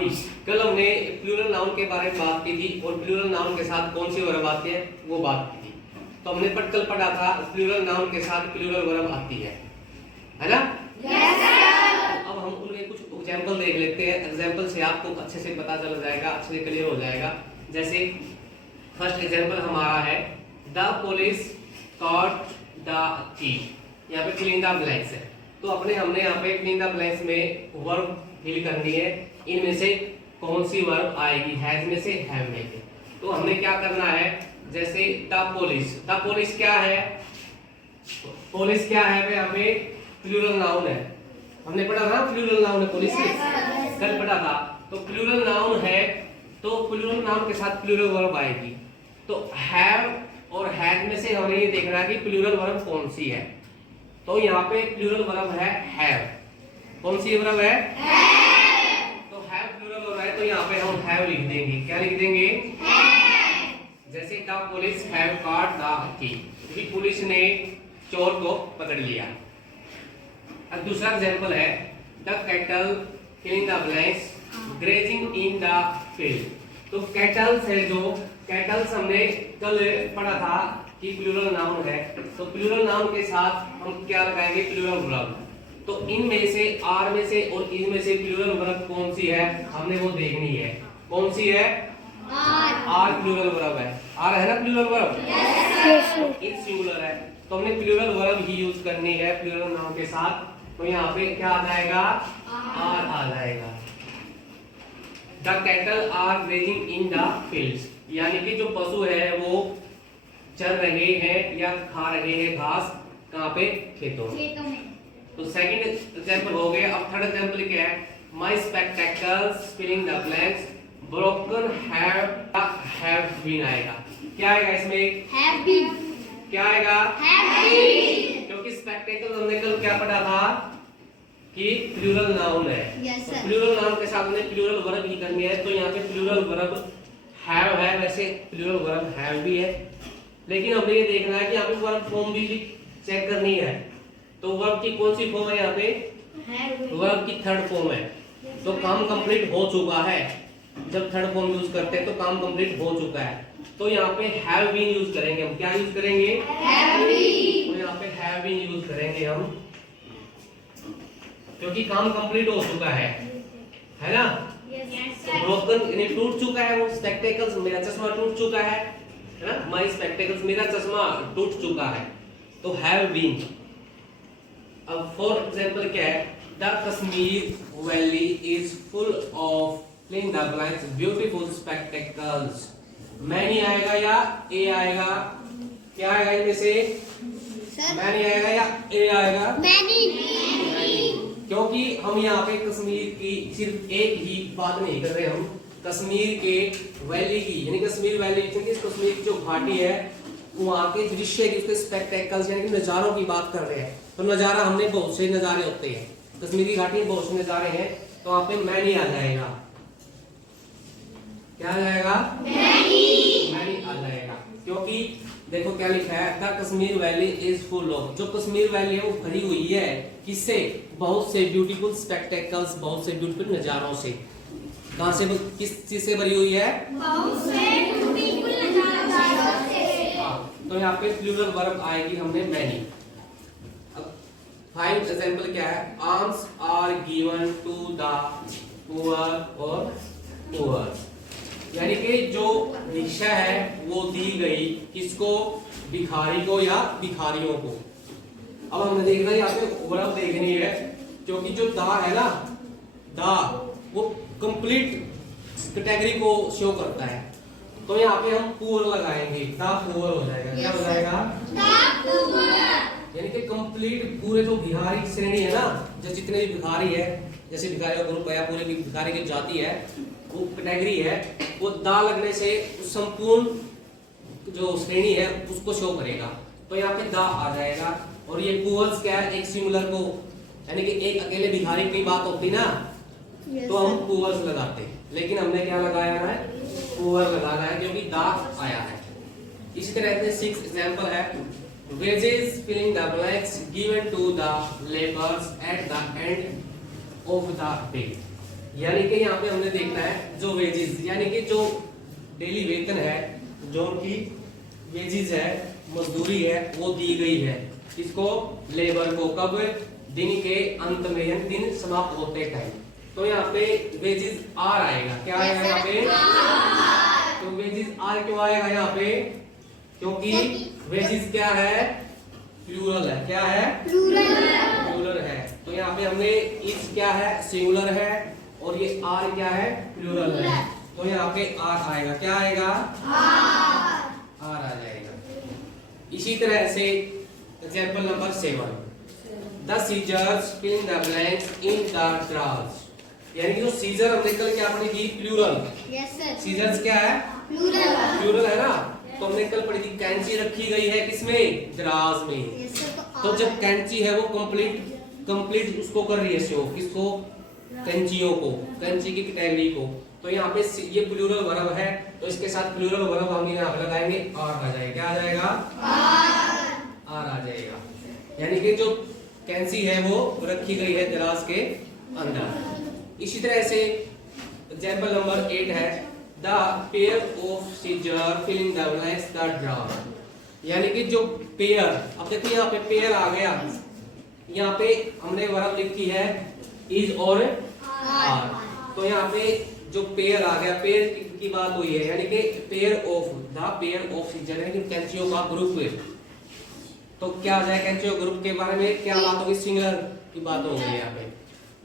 अभी कल हमने प्लूरल नाउन के बारे में बात की थी और प्लूरल नाउन के साथ कौन सी वर्ब आती है वो बात की थी। तो हमने कल पढ़ा था प्लूरल नाउन के साथ प्लूरल वर्ब आती है ना? Yes sir. अब हम उनके कुछ एग्जांपल देख लेते हैं। एग्जांपल से आपको अच्छे से पता चल जाएगा, अच्छे से क्लियर हो जाएगा। जैसे फर्स्ट एग्जांपल हमारा है the police cot the thief. यहाँ पे फिलिंग द ब्लैंक्स है, तो हमने यहाँ पे फिलिंग द ब्लैंक्स में वर्ब फिल करनी है। इनमें से कौन सी वर्ब आएगी? हैज में से, हैव में से। तो हमने क्या करना है, जैसे द पुलिस क्या है? पुलिस क्या है? यहाँ पे प्लूरल नाउन है। हमने पढ़ा था प्लूरल नाउन है पुलिस, कल पढ़ा था। तो प्लूरल नाउन है, तो प्लूरल नाउन के साथ प्लूरल वर्ब आएगी। तो हैव और हैज में से हमें ये देखना है कि प्लूरल वर्ब कौन सी है। तो यहाँ पे प्लूरल वर्ब है हैव। कौन सी वर्ब है? तो हैव प्लूरल वर्ब है, तो यहाँ पे हम हैव लिख देंगे। क्या लिख देंगे? जैसे the police have caught the thief, क्योंकि पुलिस ने चोर को पकड़ लिया। अब दूसरा एग्जांपल है the cattle filling the blanks grazing in the field. तो कैटल्स है, जो कैटल्स हमने कल पढ़ा था कि प्लूरल नाउन है। तो प्लूरल नाउन के साथ हम क्या लगाएंगे? Plural verb. तो इनमें से आर में से और इनमें से प्लूरल वर्ब कौन सी है हमने वो देखनी है। कौन सी है? आर प्लूरल वर्ब है। आर है ना प्लूरल वर्ब? इट सिंगुलर है, तो हमने प्लूरल वर्ब ही यूज करनी है प्लूरल नाउन के साथ। तो यहाँ पे क्या आ जाएगा? आर आ जाएगा। The cattle are grazing in the fields, यानी कि जो पशु है वो चर रहे हैं या खा रहे हैं घास। कहाँ पे? खेतों में। तो सेकंड एग्जांपल हो गया। अब थर्ड एग्जांपल क्या है? My spectacles filling the blanks broken have been आएगा। क्या आएगा इसमें? Have been. क्या आएगा? Have been. क्योंकि स्पेक्टेकल हमने कल क्या पढ़ा था कि प्लूरल नाउन है। Yes, sir. तो प्लूरल नाउन के साथ हमें प्लूरल वर्ब ही करनी है। तो यहाँ पे प्लूरल वर्ब हैव है, वैसे प्लूरल वर्ब हैव भी है, लेकिन हमें ये देखना है कि यहाँ पे वर्ब फॉर्म भी चेक करनी है। तो वर्ब की कौन सी फॉर्म है यहाँ पे? वर्ब की थर्ड फॉर्म है। तो काम कंप्लीट हो चुका है। जब थर्ड फॉर्म यूज करते हैं तो काम कंप्लीट हो चुका है। तो यहाँ पे हैव बीन यूज करेंगे हम। क्या यूज करेंगे? Have been. तो यहाँ पे हैव बीन यूज करेंगे हम, क्योंकि काम कंप्लीट हो चुका है ना? ब्रोकन यानी टूट चुका है वो स्पेक्टेकल्स, मेरा चश्मा टूट चुका है ना? माय स्पेक्टेकल्स, मेरा चश्मा टूट चुका है। तो हैव बीन। अब फॉर एग्जांपल क्या है? The Kashmir valley is full of filling the blanks beautiful spectacles. Many आएगा या ए आएगा? क्या आएगा इनमें से? मैनी आएगा या ए आएगा? क्योंकि हम यहाँ पे कश्मीर की सिर्फ एक ही बात नहीं कर रहे, हम कश्मीर के वैली की, यानी कश्मीर वैली कश्मीर की जो घाटी है वहाँ के दृश्य की, उसके स्पेक्टेकल्स यानी कि नज़ारों की बात कर रहे हैं। तो नज़ारा हमने बहुत से नज़ारे होते हैं, कश्मीरी घाटी में बहुत से नज़ारे हैं। तो वहाँ पे मैनी आ जाएगा। क्या आ जाएगा? मैनी आ जाएगा, क्योंकि देखो क्या लिखा है, the Kashmir valley is full of. जो कश्मीर वैली है वो भरी हुई है किससे? बहुत से ब्यूटीफुल स्पेक्टेकल्स, बहुत से ब्यूटीफुल नजारों से। कहां से? किस चीज से भरी हुई है? बहुत से ब्यूटीफुल नजारों से। तो यहाँ पे प्लूरल वर्ब आएगी हमने मैनी। अब फाइव एग्जांपल क्या है? Arms are given to the poor और पुअर, यानी कि जो भिक्षा है वो दी गई किसको? भिखारी को या भिखारियों को। अब हमने देखना है यहाँ पे वर्ब देखनी है, क्योंकि जो दा है ना, दा वो कंप्लीट कैटेगरी को शो करता है। तो यहाँ पे हम पुअर लगाएंगे, दा पुअर हो जाएगा। क्या हो जाएगा? यानी कि कंप्लीट पूरे जो भिखारी श्रेणी है ना, जो जितने भी भिखारी है, जैसे भिखारी का ग्रुप है या पूरे भिखारी की जाति है, वो कैटेगरी है, वो दा लगने से संपूर्ण जो श्रेणी है उसको शो करेगा। तो यहाँ पे दा आ जाएगा। और ये पुअर्स क्या है? एक सिंगुलर को, यानी कि एक अकेले भिखारी की बात होती ना, तो हम पुअर्स लगाते, लेकिन हमने क्या लगाया है? पुअर लगाना है, क्योंकि दा आया है। इसी तरह से सिक्स एग्जांपल है wages filling the blanks given to the laborers at the end of the day। यानी कि यहाँ पे हमने देखना है जो वेजेस यानी कि जो डेली वेतन है, जो उनकी वेजेस है, मजदूरी है, वो दी गई है किसको, लेबर को, कब, दिन के अंत में यानी दिन समाप्त होते टाइम। तो यहाँ पे वेजेस आर आएगा, क्या आएगा यहाँ पे, तो वेजेस आर क्यों आएगा यहाँ पे, क्योंकि वेजेस क्या है, प्लूरल है, क्या है, प्लूरल है। तो यहाँ पे हमने इस क्या है, सिंगुलर है, और ये आर क्या है, प्लूरल है। तो यहाँ पे आर आएगा, क्या आएगा, आर आ जाएगा। इसी तरह से example number 7, the scissors fill the blanks in the drafts. यानी कि जो सीजर हमने कल क्या पढ़ी थी, प्लूरल, सीजर्स क्या है, प्लूरल है ना। तो हमने कल पढ़ी थी कैंची रखी गई है किसमें, दराज में। तो जब कैंची है वो कंप्लीट उसको कर रही है शो, किसको, कैंचियों को, कैंची की कैटेगरी को। तो यहाँ पे ये प्लूरल वर्ब है, तो इसके साथ प्लूरल वर्ब हम यहाँ पे लगाएंगे, आर आ जाएगा, क्या आ जाएगा, आर आ जाएगा। यानी कि जो कैंची है वो रखी गई है दराज के अंदर। इसी तरह से एग्जाम्पल नंबर 8 है, the pair of scissor filling the blanks the draft. यानी कि जो पेयर, अब देखिए यहाँ पे पेयर आ गया, यहाँ पे हमने वर्ब लिखी है इज और आर। तो यहाँ पे जो पेयर आ गया, पेयर की बात हुई है, यानी कि pair of, the pair of scissor यानी कि कैंचियों का ग्रुप। तो क्या आ जाएगा, कैंचियों ग्रुप के बारे में क्या बात होगी, सिंगुलर की बात होगी यहाँ पे।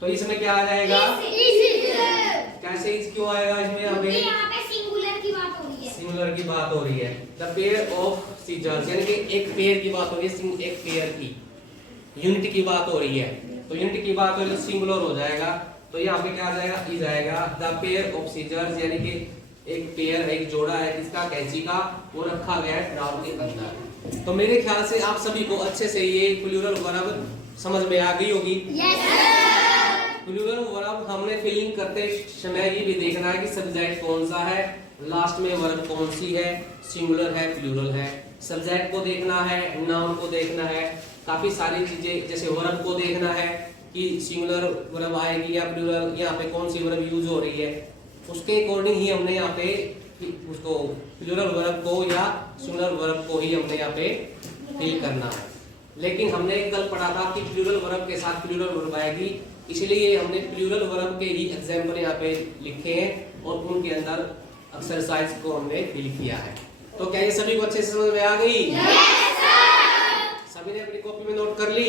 तो इसमें क्या आ जाएगा, कैसे इस क्यों आएगा इसमें, यहाँ पे सिंगुलर की बात हो रही है, सिंगुलर की बात हो रही है। द पेयर ऑफ सीजर्स यानी कि एक पेयर की बात हो रही है, एक पेयर की, यूनिट की बात हो रही है। तो यूनिट की बात हो रही है, सिंगुलर हो जाएगा। तो यहाँ पे क्या आ जाएगा, इज आएगा। द पेयर ऑफ सीजर्स यानी कि एक पेयर है, एक जोड़ा है किसका, कैंची का, वो रखा गया है ड्राफ्ट के अंदर। तो मेरे ख्याल से आप सभी को अच्छे से ये प्लूरल वर्ब समझ में आ गई होगी। प्लूरल वर्ब हमने फिलिंग करते समय ये भी देखना है कि सब्जेक्ट कौन सा है, लास्ट में वर्ब कौन सी है, सिंगुलर है, प्लूरल है। सब्जेक्ट को देखना है, नाउन को देखना है, काफी सारी चीजें, जैसे वर्ब को देखना है कि सिंगुलर वर्ब आएगी या प्लूरल, यहाँ पे कौन सी वर्ब यूज हो रही है, उसके अकॉर्डिंग ही हमने यहाँ पे उसको प्लूरल वर्ब को या सिंगुलर वर्ब को ही हमने यहाँ पे फिल करना है। लेकिन हमने कल पढ़ा था कि प्लूरल वर्ब के साथ प्लूरल वर्ब आएगी, इसलिए हमने प्लूरल वर्ब के ही एग्जाम्पल यहाँ पे लिखे हैं और उनके अंदर एक्सरसाइज को हमने फिल किया है। तो क्या ये सभी को अच्छे से समझ में आ गई? सभी ने अपनी कॉपी में नोट कर ली?